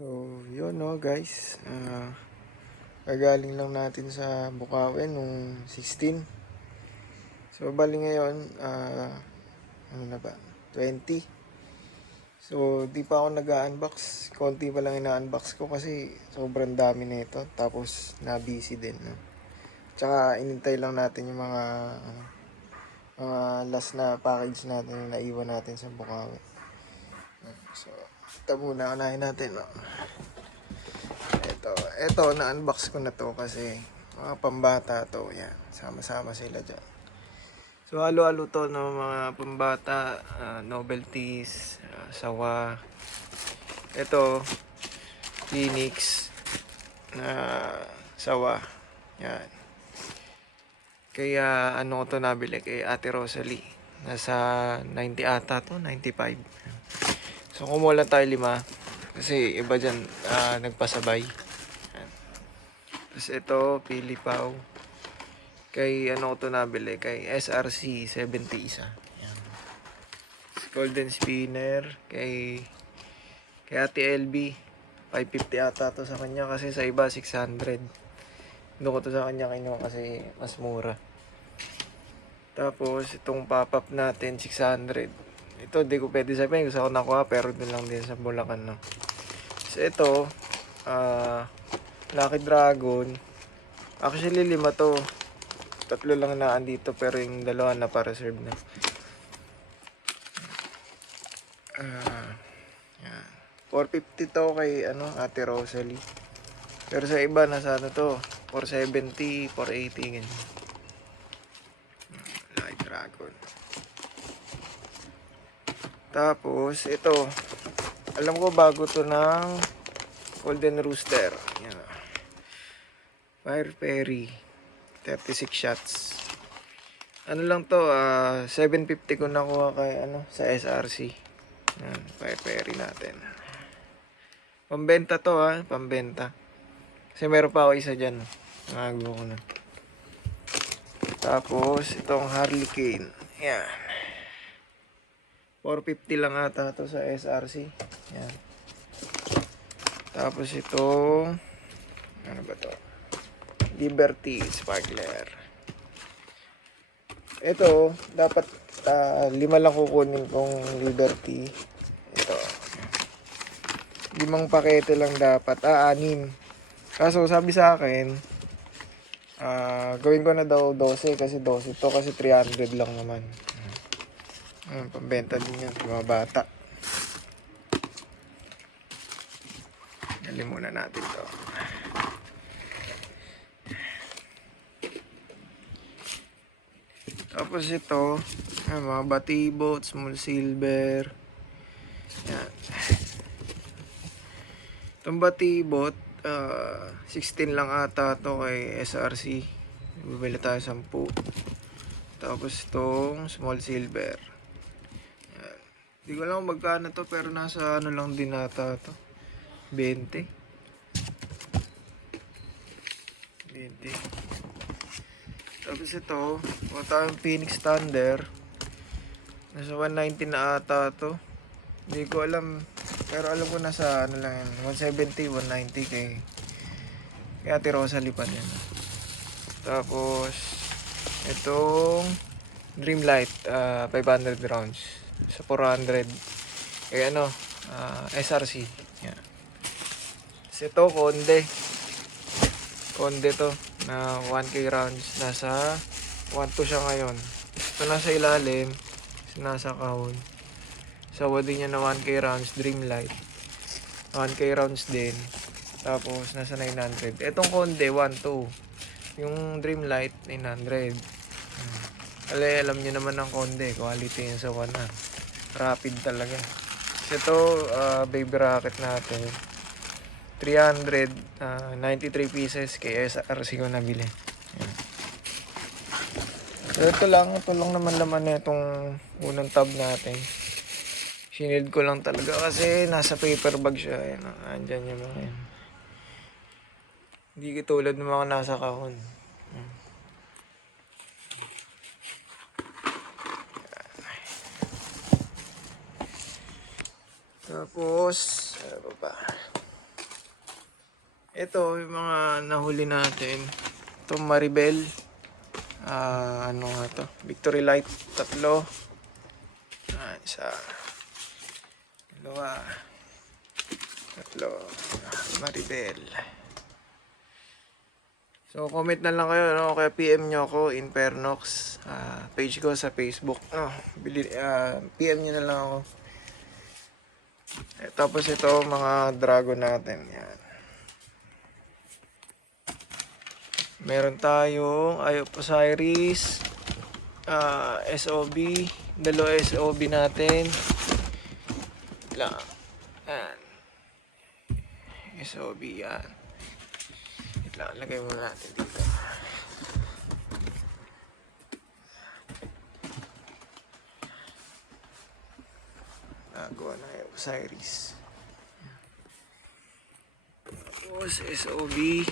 So, yun no guys. Kagaling lang natin sa Bukawen nung 16. So, bali ngayon, ano na ba? 20. So, di pa ako nag-unbox. Konti pa lang ina-unbox ko kasi sobrang dami na ito. Tapos, na-busy din. No? Tsaka, inintay lang natin yung mga last na package natin na naiwan natin sa Bukawen. So, ito muna, unahin natin. No? Ito, na-unbox ko na to kasi mga pambata to. Yan, sama-sama sila dyan. So, halo-halo to ng mga pambata, novelties, sawa. Ito, Phoenix, na sawa. Yan. Kaya, ano ko to nabili kay Ate Rosalie. Nasa 90 ata to, 95. So, kumuha lang tayo 5. Kasi iba dyan, nagpasabay. Tapos ito, Pili Pau. Kay ano ko to nabili, kay SRC 70 isa. Yan. Golden Spinner kay Ate LB 550 ata to sa kanya kasi sa iba 600. Doon ko to sa kanya kinuha kasi mas mura. Tapos itong pop-up natin 600. Ito di ko pwede sabihin gusto ko nakuha pero din lang din sa Bulacan no. So ito Lucky Dragon. Actually 5 to. 3 lang naan dito pero yung 2 na pa-reserve na. Yan. 450 to kay Ate Rosalie. Pero sa iba nasa to, 470, 480 ganyan. Light Dragon. Tapos ito, alam ko bago to ng Golden Rooster. Yan. Fire Fairy 36 shots. Ano lang to, 750 ko nakuha kay sa SRC. Yan, Fire Fairy natin. Pambenta to pambenta. Kasi meron pa ako isa dyan. Nakagulo ko na. Tapos, itong Harley Quinn. Yan. 450 lang ata to sa SRC. Yan. Tapos itong, ano ba to? Liberty Sparkler. Ito, dapat 5 lang kukunin kong Liberty. Ito. 5 pakete lang dapat. 6. Kaso sabi sa akin, gawin ko na daw 12 kasi 12 to kasi 300 lang naman. Pambenta din yan sa mga bata. Dali muna natin to. Tapos ito, mga batibot, small silver. Yan. Itong batibot, 16 lang ata to kay SRC. Bibili tayo 10. Tapos itong small silver. Yan. Hindi ko lang magkano to pero nasa lang din ata to. 20. 20. Tapos ito, kung tayong Phoenix Thunder. Nasa 190 na ata to. Hindi ko alam. Pero alam ko nasa lang yan. 170, 190 kay Ate Rosalie pa yan. Tapos, itong Dreamlight, 500 rounds. Sa 400. Kaya SRC. Yan. Tapos ito, Conde to. Na 1K rounds. Nasa 1.2 siya ngayon. Ito nasa ilalim. Nasa kahon. Sawa din niya na 1K rounds, Dreamlight. 1K rounds din. Tapos, nasa 900. Etong Conde, 1.2. Yung Dreamlight, 900. Alam niyo naman ng Conde. Quality yun sa 1 Rapid talaga. Ito, baby rocket natin. 300, 93 pieces kay SRC ko nabili. Yan. So, ito lang naman laman na itong unang tab natin. Sinilid ko lang talaga kasi nasa paper bag siya. Ayan, andyan yung mga yan. Hindi katulad ng mga nasa kahon. Tapos, ano ba? Ito, yung mga nahuli natin. Ito, Maribel. Ano nga to? Victory Light, 3. Isa. 2. 3. Maribel. So, comment na lang kayo, no? Kaya PM nyo ako, Infernox. Page ko sa Facebook. PM nyo na lang ako. Tapos ito, mga dragon natin. Yan. Meron tayong Osiris, SOB. 2 SOB natin. Lang. Yan. SOB yan. Lagay muna natin dito. Nagawa na yung Osiris. Tapos SOB.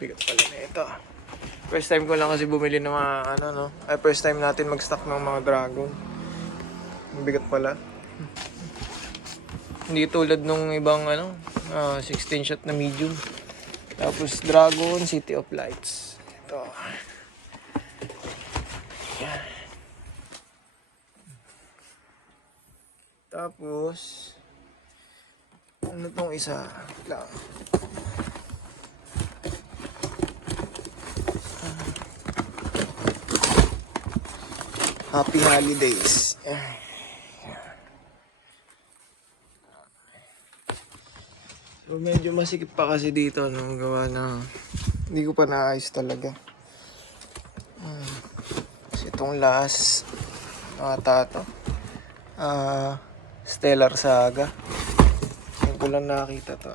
Bigat pala na ito. First time ko lang kasi bumili ng mga first time natin mag-stock ng mga dragon. Bigat pala. Hindi tulad nung ibang 16 shot na medium. Tapos Dragon City of Lights. Ito. Yan. Tapos ano tong isa? Lang. Happy Holidays. So medyo masikip pa kasi dito gawa na hindi ko pa naayos talaga. Kasi itong last tato. Stellar Saga. Hindi ko lang nakita to.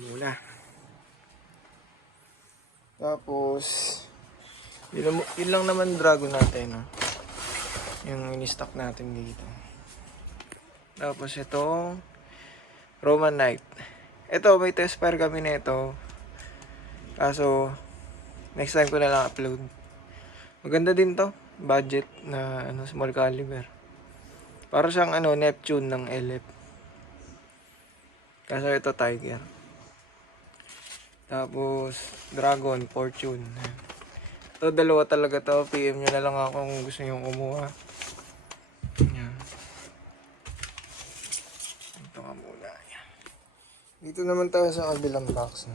Muna. Tapos yun lang naman dragon natin, no? Yung in-stock natin dito. Tapos ito Roman Knight. Ito may test fire kami nito. Kaso next time ko na lang upload. Maganda din to, budget na small caliber. Para siyang Neptune ng LF. Kaso ito Tiger. Tapos Dragon, Fortune. Ito dalawa talaga to. PM nyo na lang ako kung gusto nyo kumuha. Yan. Ito nga muna. Yan. Dito naman tayo sa kabilang box.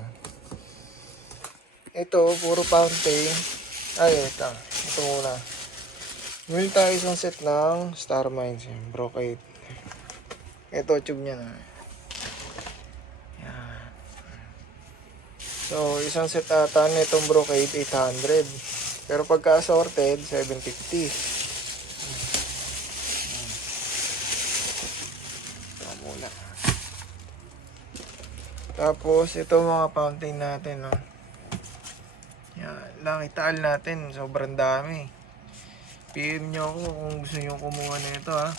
Ito, puro fountain. Ito. Ito muna. Bumili tayo isang set ng Star Mines. Brocade. Ito, tube niya na. So, isang set ata nitong brocade 800. Pero pagka assorted, 750. Ito muna. Tapos, ito mga fountain natin, no. Yan, Lucky Taal natin. Sobrang dami. PM nyo ako kung gusto nyo kumuha na ito, ha.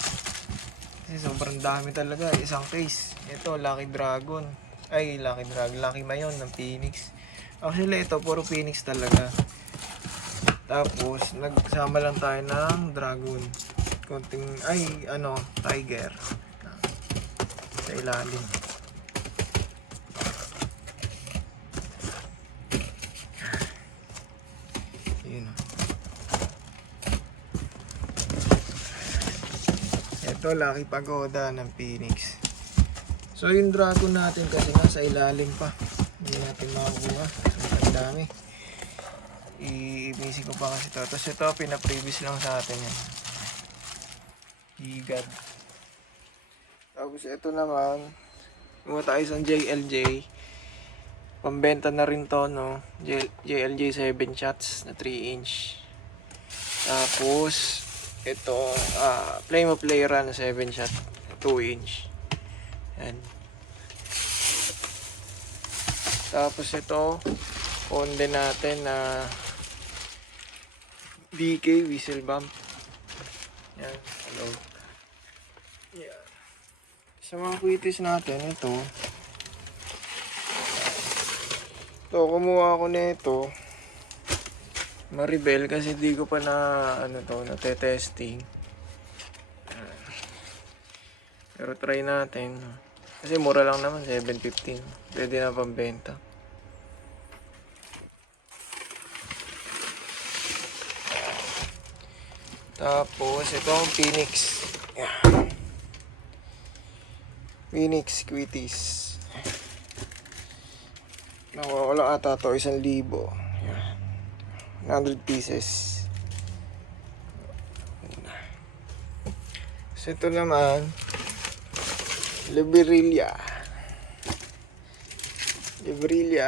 Kasi sobrang dami talaga. Isang case. Ito, Lucky Dragon. Lucky Mayon ng Phoenix. Actually, ito puro Phoenix talaga. Tapos, nagsama lang tayo ng Dragon. Konting, Tiger. Sa ilalim. Yun. Ito, Lucky Pagoda ng Phoenix. So yung dragon natin kasi nasa ilalim pa. Hindi natin makukuha. Ang dami. I-missing ko pa kasi ito. Tapos ito, pina-previous lang sa atin yan. Higad. Tapos ito naman, kumuha tayo isang JLJ. Pambenta na rin to, no? JLJ 7 shots na 3 inch. Tapos, ito, Flame of Lyra na 7 shot, 2 inch. Yan. Tapos ito, Onde natin na BK Whistle Bump. Yan, hello. Yan. Sa mga quitis natin, ito, kumuha ako nito. Maribel kasi di ko pa na na-testing. Pero try natin. Kasi mura lang naman, 7.15. Pwede na pambenta. Tapos ito ang Phoenix. Yan. Phoenix Quitis. Nawawala ata to 1,000. Yan. 100 pieces. So ito naman, Liberilla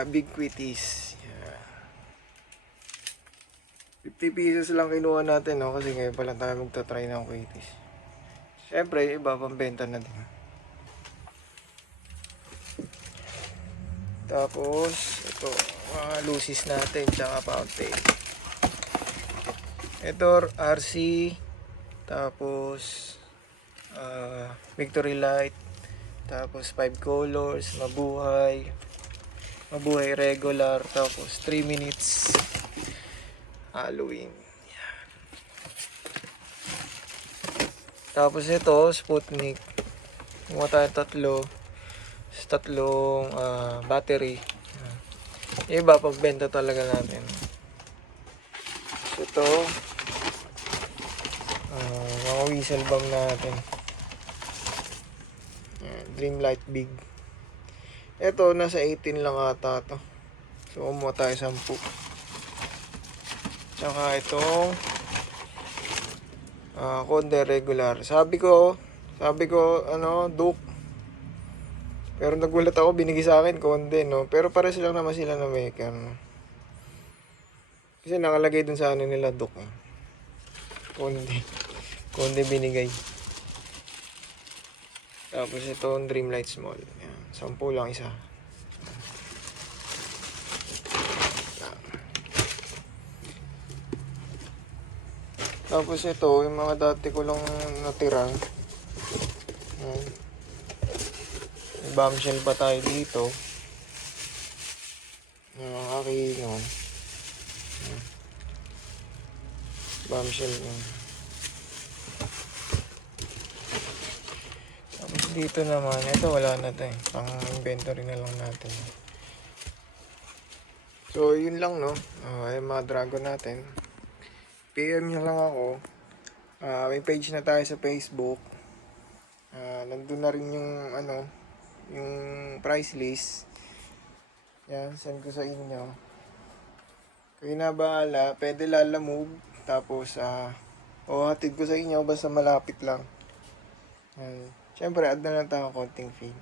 Big Quitis. Yan. 50 pesos lang kinuha natin, no? Kasi ngayon pa lang tayo magta-try ng quitis. Siyempre, iba pambenta na din. Tapos, ito, mga lucis natin, tsaka fountain. Ito, RC, tapos, Victory Light, tapos 5 colors, mabuhay regular, tapos 3 minutes, Halloween. Tapos ito, Sputnik. Kumuha tayo tatlong battery. Iba, pagbenta talaga natin. So ito, mga whistle bomb natin. Dreamlight Big. Ito, nasa 18 lang ata to. So, kumuha tayo 10. Tsaka itong Conde regular. Sabi ko, Duke. Pero nagulat ako, binigay sa akin Conde, no? Pero pares lang naman sila na maker, no? Kasi nakalagay dun sa nila, Duke. Conde binigay. Tapos itong Dreamlight Small. Yan, 10 lang isa. Tapos ito, yung mga dati ko lang natira. Yan. May bombshell pa tayo dito. Yung mga kakingon. Bombshell yun. Tapos dito naman, ito wala na tayo. Pang inventory na lang natin. So, yun lang, no? Yung mga dragon natin. PM nyo lang ako. May page na tayo sa Facebook. Nandun na rin yung yung price list. Yan, send ko sa inyo. Kayo na bahala, pwede lalamove. Tapos hatid ko sa inyo basta malapit lang. Siyempre, add na lang tayo konting fee.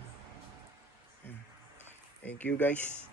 Thank you guys.